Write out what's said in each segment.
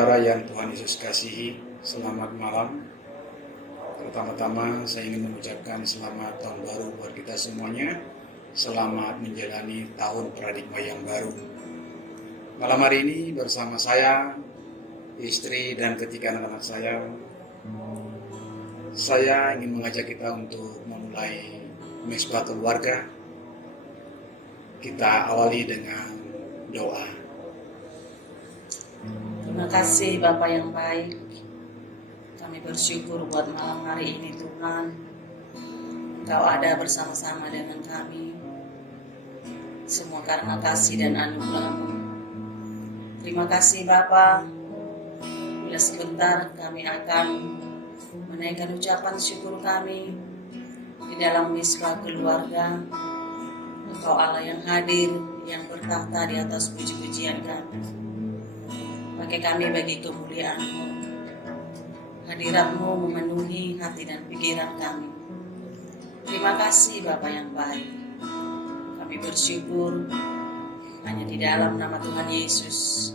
Saudara yang Tuhan Yesus kasihi, selamat malam. Pertama-tama saya ingin mengucapkan selamat tahun baru buat kita semuanya. Selamat menjalani tahun paradigma yang baru. Malam hari ini bersama saya, istri dan ketiga anak-anak saya ingin mengajak kita untuk memulai mesbah keluarga. Kita awali dengan doa. Terima kasih Bapa yang baik. Kami bersyukur buat malam hari ini Tuhan. Engkau ada bersama-sama dengan kami. Semua karena kasih dan anugerah-Mu. Terima kasih Bapa. Bila sebentar kami akan menaikkan ucapan syukur kami di dalam mesbah keluarga. Engkau Allah yang hadir, yang bertahta di atas puji-pujian kami. Pakai kami bagi kemuliaan-Mu. Hadirat-Mu memenuhi hati dan pikiran kami. Terima kasih Bapa yang baik. Kami bersyukur hanya di dalam nama Tuhan Yesus.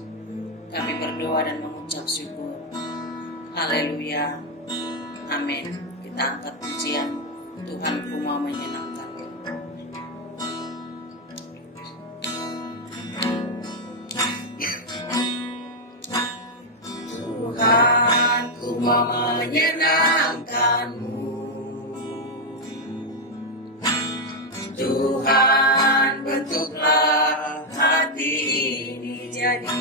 Kami berdoa dan mengucap syukur. Haleluya. Amin. Kita angkat pujian. Tuhan ku mau menyenangkan. Tuhanku mau menyenangkan-Mu. Tuhan, bentuklah hati ini jadi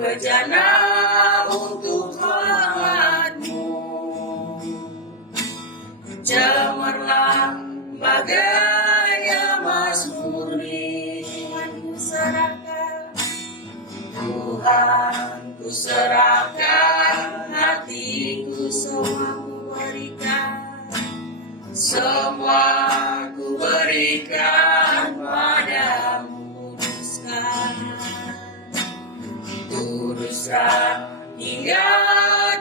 bejana untuk hormat-Mu. Cemerlang bagai emas murni. Tuhan, ku serahkan hatiku, semua ku berikan padamu. Tuluskan hingga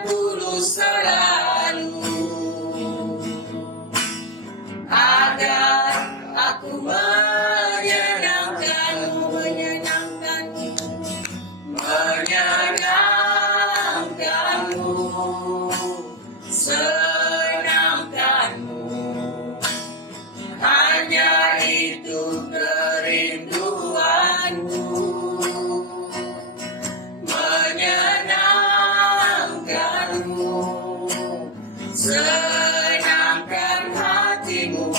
tulus selalu, agar aku menyenangkanmu, senangkanmu. Hanya itu kerinduanku, menyenangkanmu, senangkan hatimu.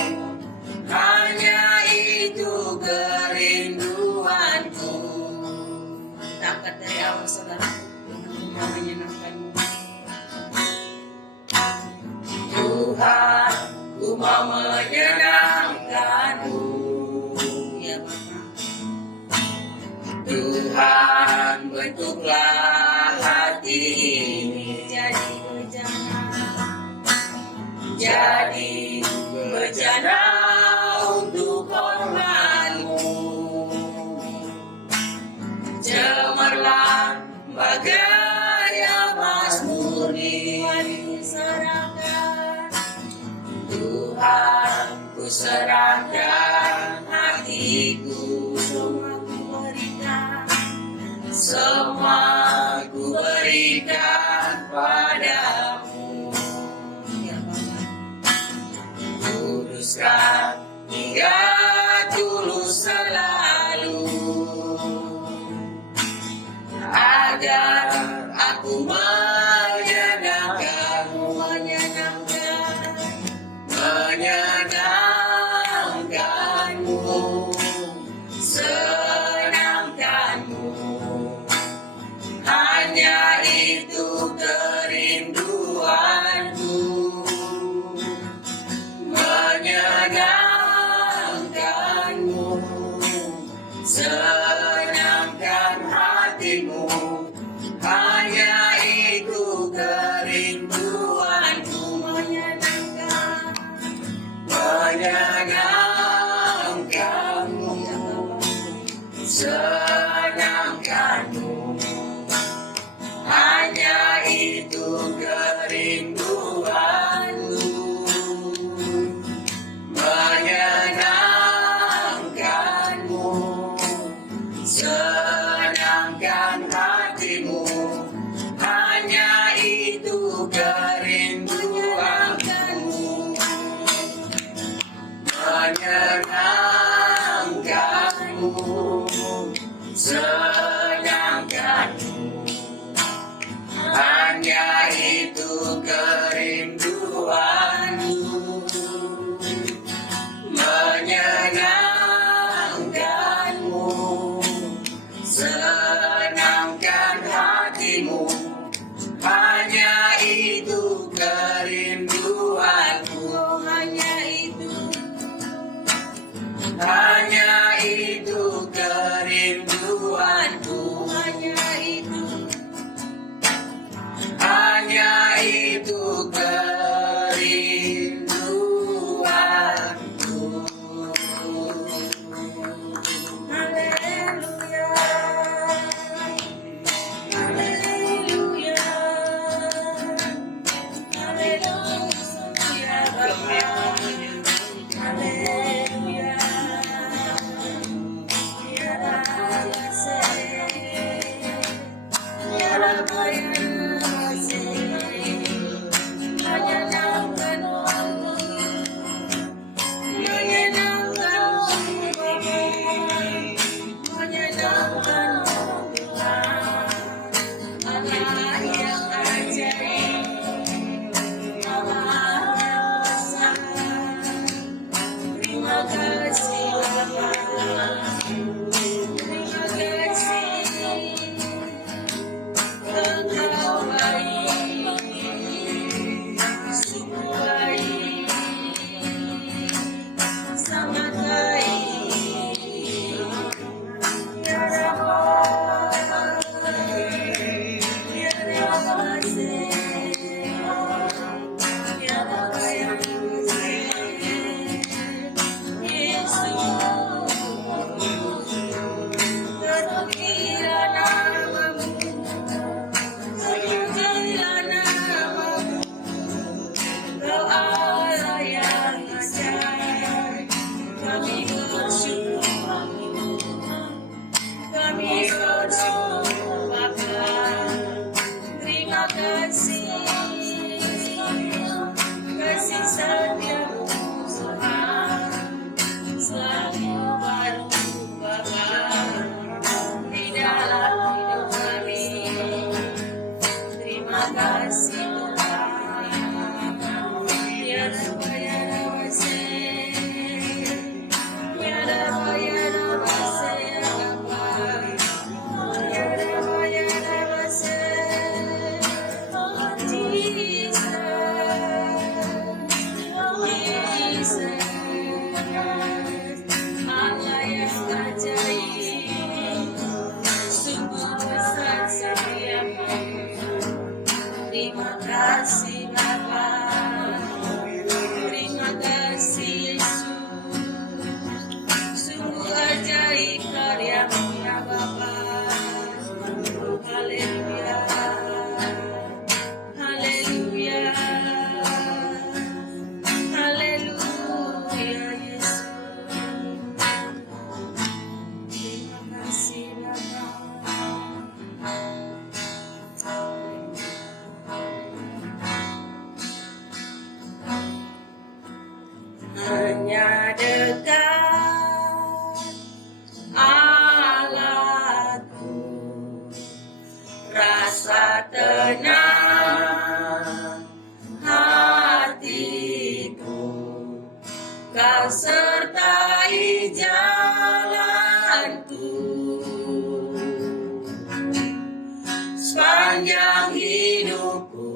Hanya itu kerinduanku. Angkat dari awal saudara, menyenangkanmu. Tuhan, ku mau menyenangkan-Mu. Ya Bapa. Tuhan, bentuklah hati ini jadi bejana untuk hormat-Mu. Cemerlang bagai emas murni. Tuhan, ku serahkan hatiku, semua ku berikan padamu. Tuluskan hingga tulus selalu, agar aku menyenangkanmu, senangkanmu. Hanya itu kerinduanku, menyenangkanmu, senangkan hatimu. Hanya itu kerinduanku, menyenangkanmu, senangkanmu. Hanya itu kerinduanku, menyenangkanmu. menyenangkanmu, senangkanmu. Hanya itu kerinduanku, menyenangkanmu, senangkan hatimu. Hanya itu kerinduanku, hanya itu kerinduanku, hanya itu kerinduanku. Haleluya, haleluya, haleluya, Bapa. Haleluya, tiada kasih, tiada bayar. Terima kasih Bapa, terima kasih Yesus, sungguh ajaib karya-Mu ya Bapa. Haleluya, haleluya, haleluya Yesus. Terima kasih Bapa. Hanya dekat Allahku, rasa tenang hatiku, Kau sertai jalanku, sepanjang hidupku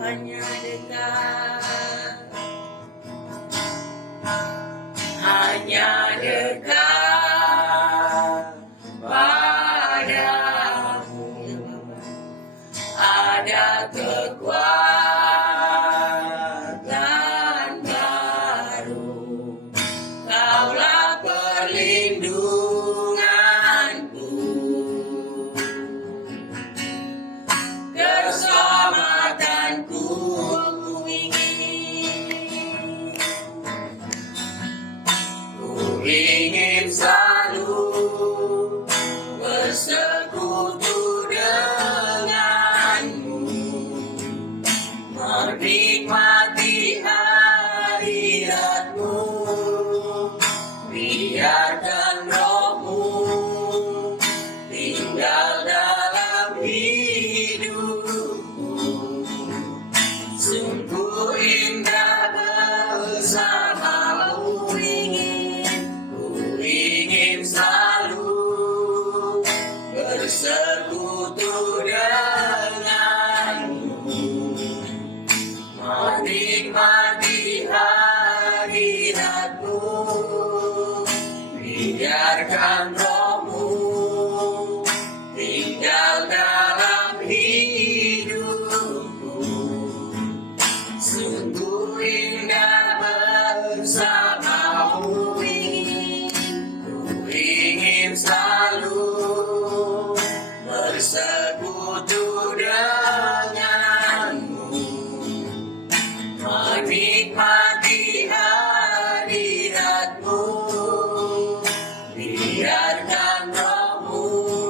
hanya dekat, hanya dekat padamu, ada kekuatan baru, Kaulah perlindunganku, keselamatanku ku ingin selalu bersekutu denganmu, menikmati hadiratmu. biarkan Roh-Mu tinggal dalam hidupku. Sungguh indah bersamamu, ku ingin selalu bersekutu denganmu, menikmati hadiratmu. Biarkan Roh-Mu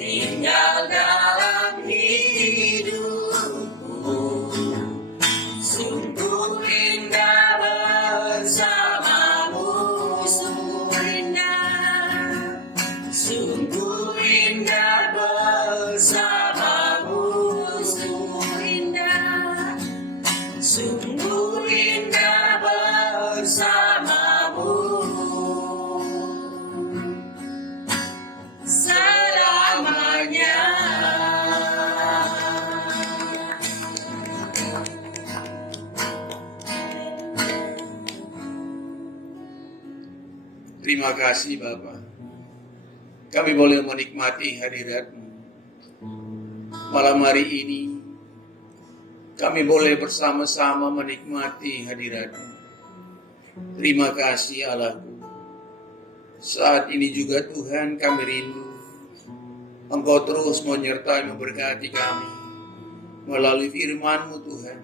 tinggal dalam hidupku. Sungguh indah bersamamu, sungguh indah bersamamu, sungguh indah bersamamu selamanya. Terima kasih Bapa. Kami boleh menikmati hadirat-Mu. Malam hari ini kami boleh bersama-sama menikmati hadirat-Mu. Terima kasih Allahku. Saat ini juga Tuhan kami rindu Engkau terus menyertai memberkati kami melalui firman-Mu Tuhan,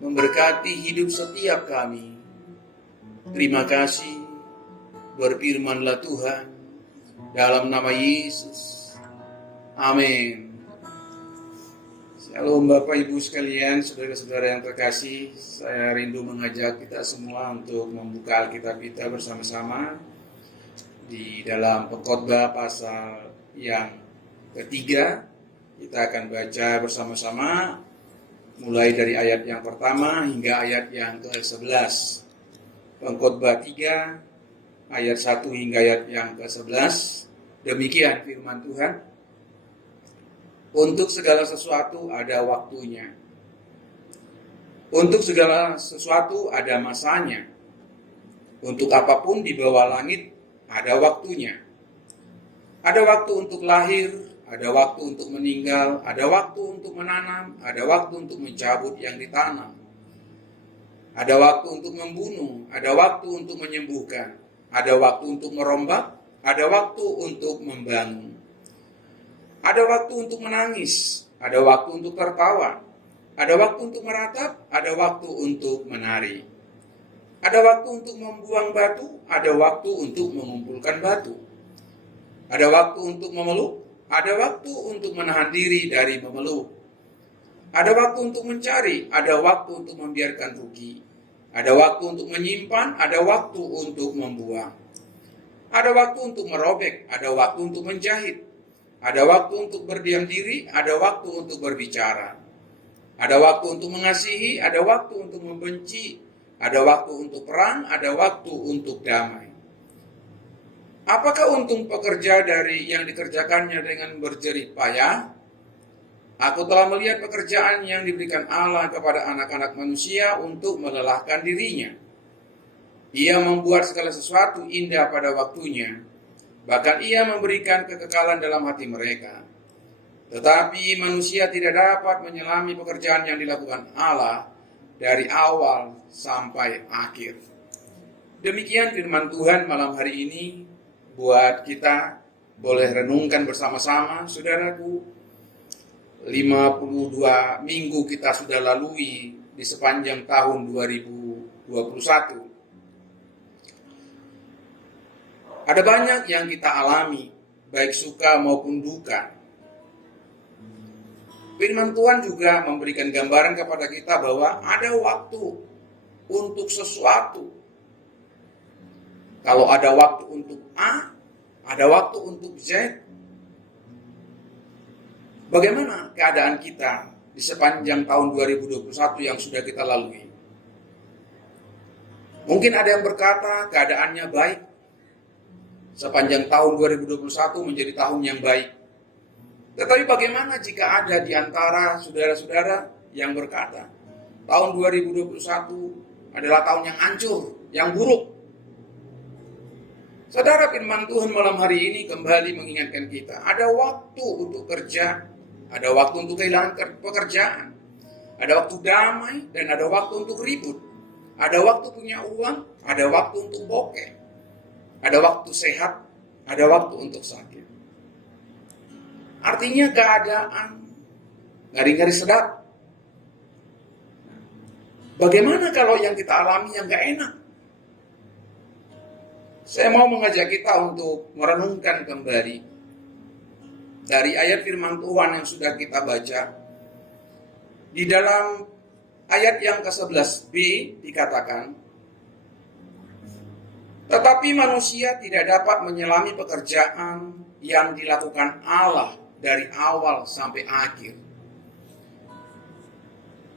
memberkati hidup setiap kami. Terima kasih. Berfirmanlah Tuhan dalam nama Yesus. Amin. Shalom Bapak Ibu sekalian, saudara-saudara yang terkasih. Saya rindu mengajak kita semua untuk membuka Alkitab kita bersama-sama di dalam Pengkhotbah pasal yang ketiga. Kita akan baca bersama-sama mulai dari ayat yang pertama hingga ayat yang ke-11. Pengkhotbah 3 ayat 1 hingga ayat yang ke-11. Demikian firman Tuhan. Untuk segala sesuatu ada waktunya. Untuk segala sesuatu ada masanya. Untuk apapun di bawah langit ada waktunya. Ada waktu untuk lahir, ada waktu untuk meninggal, ada waktu untuk menanam, ada waktu untuk mencabut yang ditanam. Ada waktu untuk membunuh, ada waktu untuk menyembuhkan, ada waktu untuk merombak, ada waktu untuk membangun. Ada waktu untuk menangis, ada waktu untuk tertawa, ada waktu untuk meratap, ada waktu untuk menari. Ada waktu untuk membuang batu, ada waktu untuk mengumpulkan batu. Ada waktu untuk memeluk, ada waktu untuk menahan diri dari memeluk. Ada waktu untuk mencari, ada waktu untuk membiarkan rugi. Ada waktu untuk menyimpan, ada waktu untuk membuang. Ada waktu untuk merobek, ada waktu untuk menjahit. Ada waktu untuk berdiam diri, ada waktu untuk berbicara. Ada waktu untuk mengasihi, ada waktu untuk membenci. Ada waktu untuk perang, ada waktu untuk damai. Apakah untung pekerja dari yang dikerjakannya dengan berjerih payah? Aku telah melihat pekerjaan yang diberikan Allah kepada anak-anak manusia untuk melelahkan dirinya. Ia membuat segala sesuatu indah pada waktunya. Bahkan ia memberikan kekekalan dalam hati mereka. Tetapi manusia tidak dapat menyelami pekerjaan yang dilakukan Allah dari awal sampai akhir. Demikian firman Tuhan malam hari ini buat kita. Boleh renungkan bersama-sama, saudaraku. 52 minggu kita sudah lalui di sepanjang tahun 2021. Ada banyak yang kita alami, baik suka maupun duka. Firman Tuhan juga memberikan gambaran kepada kita bahwa ada waktu untuk sesuatu. Kalau ada waktu untuk A, ada waktu untuk Z. Bagaimana keadaan kita di sepanjang tahun 2021 yang sudah kita lalui? Mungkin ada yang berkata keadaannya baik. Sepanjang tahun 2021 menjadi tahun yang baik. Tetapi bagaimana jika ada di antara saudara-saudara yang berkata, tahun 2021 adalah tahun yang hancur, yang buruk. Saudara, firman Tuhan malam hari ini kembali mengingatkan kita, ada waktu untuk kerja, ada waktu untuk kehilangan pekerjaan, ada waktu damai dan ada waktu untuk ribut, ada waktu punya uang, ada waktu untuk bokeh, ada waktu sehat, ada waktu untuk sakit. Artinya keadaan ngari-ngari sedap. Bagaimana kalau yang kita alami yang gak enak? Saya mau mengajak kita untuk merenungkan kembali dari ayat firman Tuhan yang sudah kita baca. Di dalam ayat yang ke-11b dikatakan, tetapi manusia tidak dapat menyelami pekerjaan yang dilakukan Allah dari awal sampai akhir.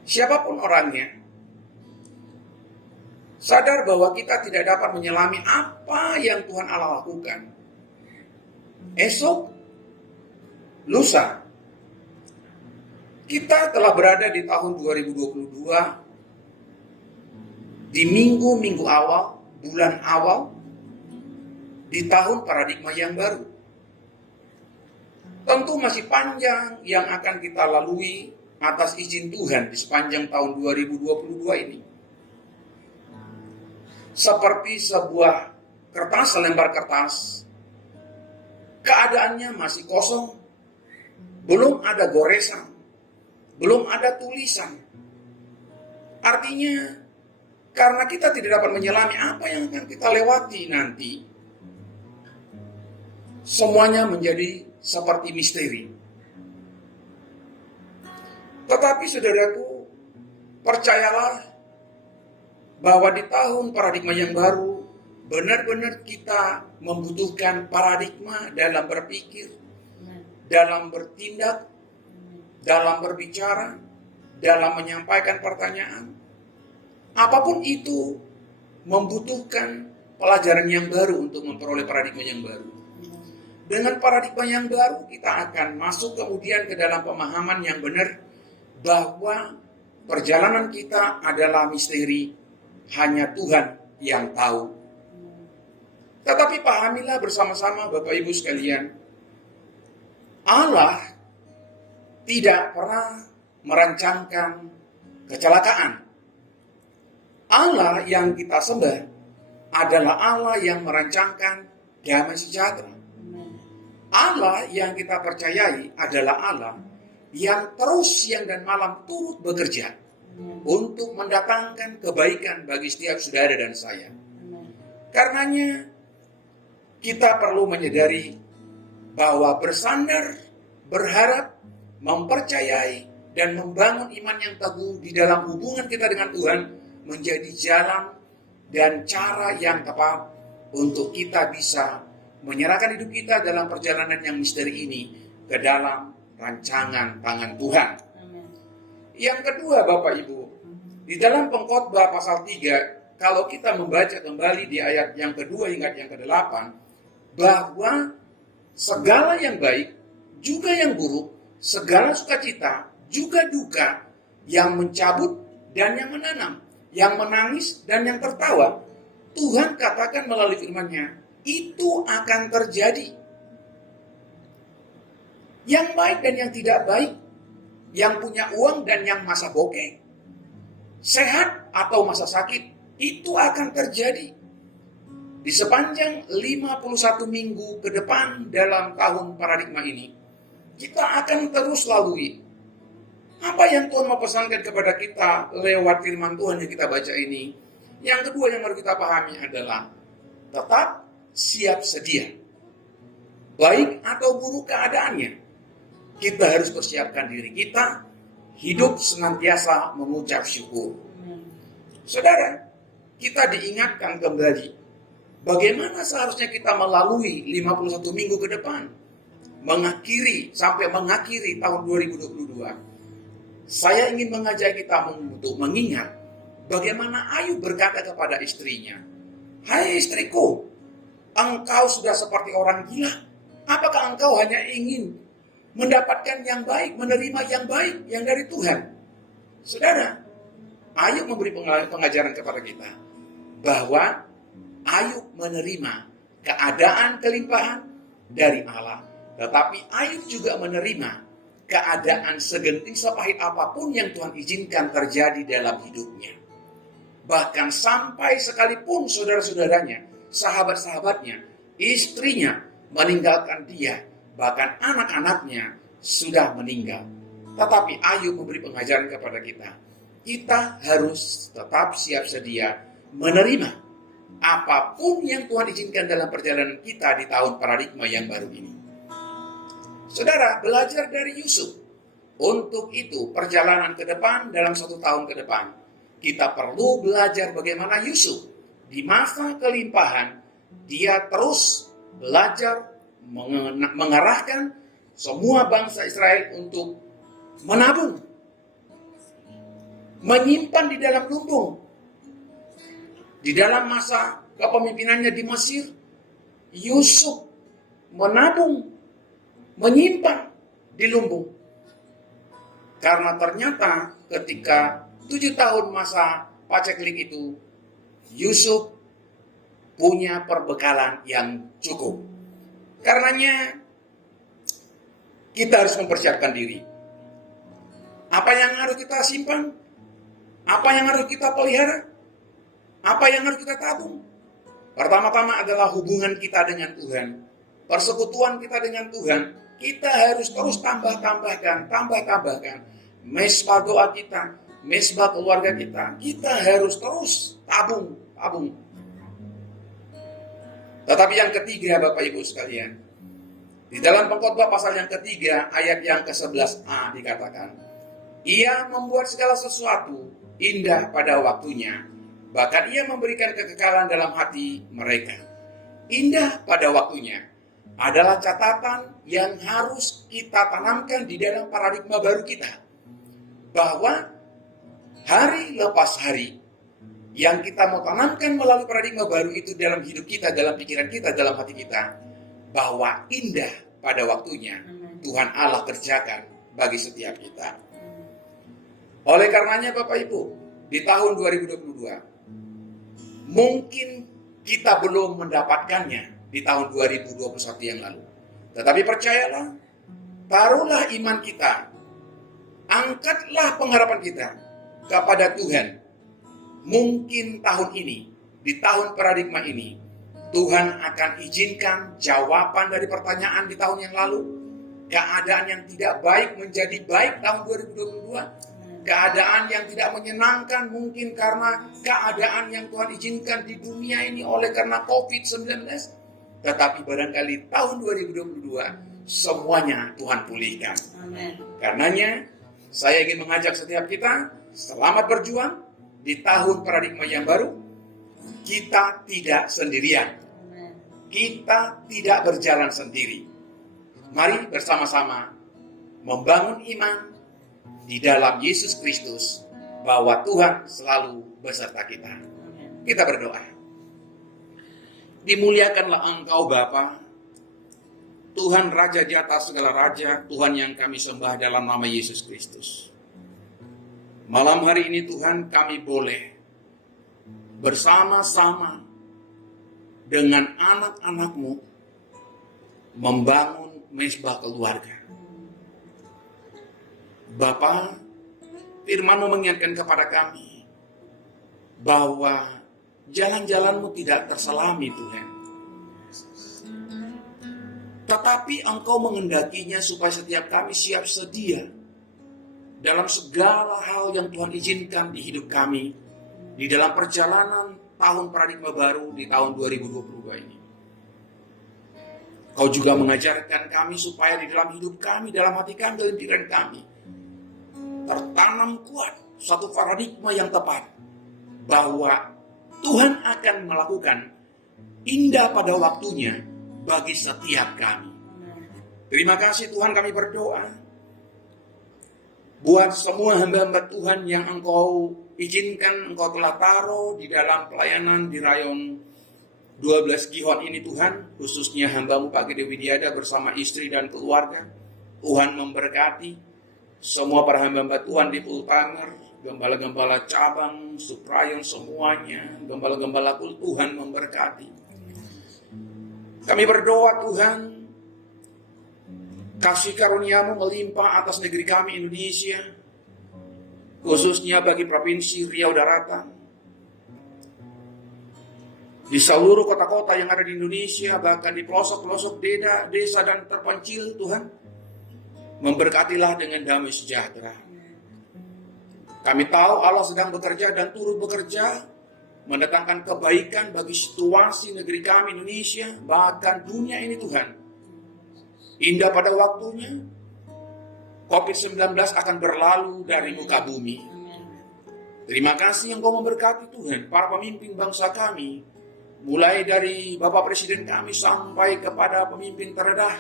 Siapapun orangnya, sadar bahwa kita tidak dapat menyelami apa yang Tuhan Allah lakukan. Esok, lusa, kita telah berada di tahun 2022, di minggu-minggu awal, bulan awal, di tahun paradigma yang baru. Tentu masih panjang yang akan kita lalui atas izin Tuhan di sepanjang tahun 2022 ini. Seperti sebuah kertas, selembar kertas, keadaannya masih kosong, belum ada goresan, belum ada tulisan. Artinya, karena kita tidak dapat menyelami apa yang akan kita lewati nanti, semuanya menjadi seperti misteri. Tetapi saudaraku, percayalah bahwa di tahun paradigma yang baru, benar-benar kita membutuhkan paradigma dalam berpikir, dalam bertindak, dalam berbicara, dalam menyampaikan pertanyaan. Apapun itu membutuhkan pelajaran yang baru untuk memperoleh paradigma yang baru. Dengan paradigma yang baru, kita akan masuk kemudian ke dalam pemahaman yang benar bahwa perjalanan kita adalah misteri, hanya Tuhan yang tahu. Tetapi pahamilah bersama-sama Bapak Ibu sekalian, Allah tidak pernah merancangkan kecelakaan. Allah yang kita sembah adalah Allah yang merancangkan damai sejahtera. Allah yang kita percayai adalah Allah yang terus siang dan malam turut bekerja untuk mendatangkan kebaikan bagi setiap saudara dan saya. Karenanya kita perlu menyadari bahwa bersandar, berharap, mempercayai, dan membangun iman yang teguh di dalam hubungan kita dengan Tuhan menjadi jalan dan cara yang tepat untuk kita bisa menyerahkan hidup kita dalam perjalanan yang misteri ini ke dalam rancangan tangan Tuhan. Yang kedua Bapak Ibu, di dalam Pengkhotbah pasal 3, kalau kita membaca kembali di ayat yang kedua hingga yang ke-8, bahwa segala yang baik, juga yang buruk, segala sukacita, juga duka, yang mencabut dan yang menanam, yang menangis dan yang tertawa, Tuhan katakan melalui firman-Nya, itu akan terjadi. Yang baik dan yang tidak baik, yang punya uang dan yang masa bokeh, sehat atau masa sakit, itu akan terjadi. Di sepanjang 51 minggu ke depan dalam tahun paradigma ini, kita akan terus lalui apa yang Tuhan mau pesankan kepada kita lewat firman Tuhan yang kita baca ini. Yang kedua yang harus kita pahami adalah tetap siap sedia. Baik atau buruk keadaannya, kita harus persiapkan diri kita, hidup senantiasa mengucap syukur. Saudara, kita diingatkan kembali bagaimana seharusnya kita melalui 51 minggu ke depan, sampai mengakhiri tahun 2022. Saya ingin mengajak kita untuk mengingat bagaimana Ayub berkata kepada istrinya, "Hai istriku, engkau sudah seperti orang gila. Apakah engkau hanya ingin mendapatkan yang baik, menerima yang baik, yang dari Tuhan?" Saudara, Ayub memberi pengajaran kepada kita bahwa Ayub menerima keadaan kelimpahan dari Allah. Tetapi Ayub juga menerima keadaan segenting sepahit apapun yang Tuhan izinkan terjadi dalam hidupnya. Bahkan sampai sekalipun saudara-saudaranya, sahabat-sahabatnya, istrinya meninggalkan dia, bahkan anak-anaknya sudah meninggal. Tetapi Ayub memberi pengajaran kepada kita. Kita harus tetap siap sedia menerima apapun yang Tuhan izinkan dalam perjalanan kita di tahun paradigma yang baru ini. Saudara, belajar dari Yusuf. Untuk itu, perjalanan ke depan dalam 1 tahun ke depan, kita perlu belajar bagaimana Yusuf di masa kelimpahan, dia terus belajar mengarahkan semua bangsa Israel untuk menabung, menyimpan di dalam lumbung. Di dalam masa kepemimpinannya di Mesir, Yusuf menabung, menyimpan di lumbung. Karena ternyata ketika 7 tahun masa paceklik itu, Yusuf punya perbekalan yang cukup. Karenanya kita harus mempersiapkan diri. Apa yang harus kita simpan? Apa yang harus kita pelihara? Apa yang harus kita tabung? Pertama-tama adalah hubungan kita dengan Tuhan. Persekutuan kita dengan Tuhan. Kita harus terus tambah-tambahkan. Mesbah doa kita, mesbah keluarga kita. Kita harus terus tabung. Tetapi yang ketiga, Bapak Ibu sekalian, di dalam Pengkhotbah pasal yang ketiga, ayat yang ke-11a dikatakan, ia membuat segala sesuatu indah pada waktunya. Bahkan ia memberikan kekekalan dalam hati mereka. Indah pada waktunya adalah catatan yang harus kita tanamkan di dalam paradigma baru kita. Bahwa hari lepas hari yang kita mau tanamkan melalui paradigma baru itu dalam hidup kita, dalam pikiran kita, dalam hati kita. Bahwa indah pada waktunya Tuhan Allah kerjakan bagi setiap kita. Oleh karenanya Bapak Ibu, di tahun 2022, mungkin kita belum mendapatkannya di tahun 2021 yang lalu. Tetapi percayalah, taruhlah iman kita, angkatlah pengharapan kita kepada Tuhan. Mungkin tahun ini, di tahun paradigma ini, Tuhan akan izinkan jawaban dari pertanyaan di tahun yang lalu. Keadaan yang tidak baik menjadi baik tahun 2022. Keadaan yang tidak menyenangkan mungkin karena keadaan yang Tuhan izinkan di dunia ini oleh karena COVID-19. Tetapi barangkali tahun 2022 semuanya Tuhan pulihkan. Amen. Karenanya saya ingin mengajak setiap kita selamat berjuang di tahun paradigma yang baru. Kita tidak sendirian. Amen. Kita tidak berjalan sendiri. Mari bersama-sama membangun iman di dalam Yesus Kristus, bahwa Tuhan selalu beserta kita. Kita berdoa. Dimuliakanlah Engkau Bapa, Tuhan Raja di atas segala raja, Tuhan yang kami sembah dalam nama Yesus Kristus. Malam hari ini Tuhan, kami boleh bersama-sama dengan anak-anak-Mu membangun mesbah keluarga. Bapa, firman-Mu mengingatkan kepada kami bahwa jalan-jalan-Mu tidak terselami Tuhan. Tetapi Engkau mengendakinya supaya setiap kami siap sedia dalam segala hal yang Tuhan izinkan di hidup kami di dalam perjalanan tahun paradigma baru di tahun 2022 ini. Kau juga mengajarkan kami supaya di dalam hidup kami, dalam hati kami, dalam pikiran kami tertanam kuat suatu paradigma yang tepat bahwa Tuhan akan melakukan indah pada waktunya bagi setiap kami. Terima kasih Tuhan, kami berdoa buat semua hamba-hamba Tuhan yang Engkau izinkan, Engkau telah taruh di dalam pelayanan di rayon 12 Gihon ini Tuhan, khususnya hamba-Mu Pak Gede Widiada bersama istri dan keluarga. Tuhan memberkati semua para hamba-hamba Tuhan di Pultanger, gembala-gembala cabang, suprayon semuanya, gembala-gembala kul, Tuhan memberkati. Kami berdoa Tuhan, kasih karunia-Mu melimpah atas negeri kami Indonesia, khususnya bagi Provinsi Riau Daratan, di seluruh kota-kota yang ada di Indonesia, bahkan di pelosok-pelosok desa dan terpencil Tuhan, memberkatilah dengan damai sejahtera. Kami tahu Allah sedang bekerja dan turut bekerja, mendatangkan kebaikan bagi situasi negeri kami Indonesia, bahkan dunia ini Tuhan. Indah pada waktunya, COVID-19 akan berlalu dari muka bumi. Terima kasih Engkau memberkati Tuhan, para pemimpin bangsa kami, mulai dari Bapak Presiden kami sampai kepada pemimpin terendah,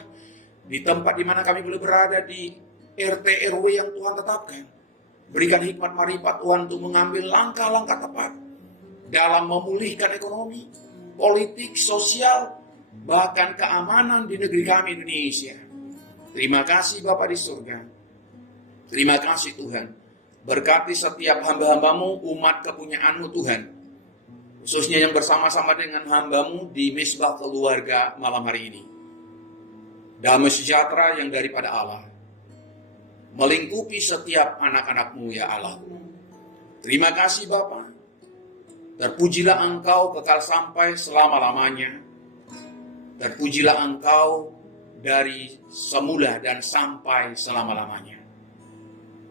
di tempat di mana kami boleh berada di RT RW yang Tuhan tetapkan. Berikan hikmat marifat Tuhan untuk mengambil langkah-langkah tepat dalam memulihkan ekonomi, politik, sosial, bahkan keamanan di negeri kami Indonesia. Terima kasih Bapa di surga. Terima kasih Tuhan. Berkati setiap hamba-hambamu, umat kepunyaan-Mu Tuhan. Khususnya yang bersama-sama dengan hamba-Mu di Misbah Keluarga malam hari ini. Damai sejahtera yang daripada Allah melingkupi setiap anak-anak-Mu ya Allah. Terima kasih Bapa. Terpujilah Engkau kekal sampai selama-lamanya. Terpujilah Engkau dari semula dan sampai selama-lamanya.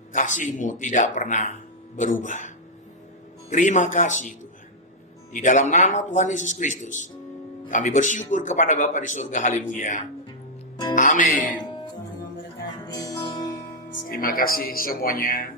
Kasih-Mu tidak pernah berubah. Terima kasih Tuhan. Di dalam nama Tuhan Yesus Kristus, kami bersyukur kepada Bapa di surga. Haleluya. Amin. Terima kasih semuanya.